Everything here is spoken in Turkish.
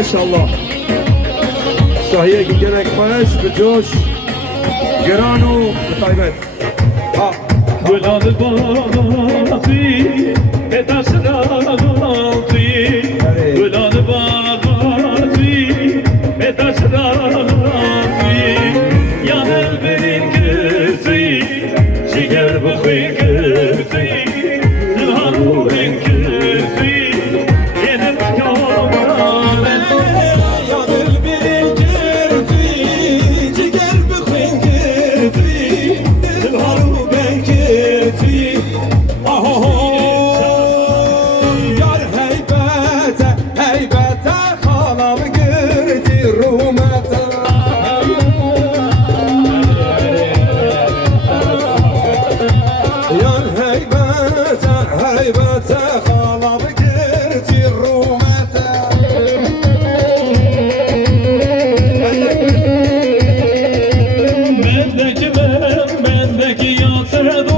maşallah. Şahiye giderek baş, بجوش گران و بطایبت. گلان باغاتی به دست راغاتی گلان باغاتی به دست راغاتی یادل برین کسی جگر بخوین کسی دلهارو بین کسی yenir kamane yadel برین کسی جگر بخوین کسی دلهارو Yar heybete, heybete halam girdi rumete. Yar heybete, heybete halam girdi rumete. Mendeki yatırda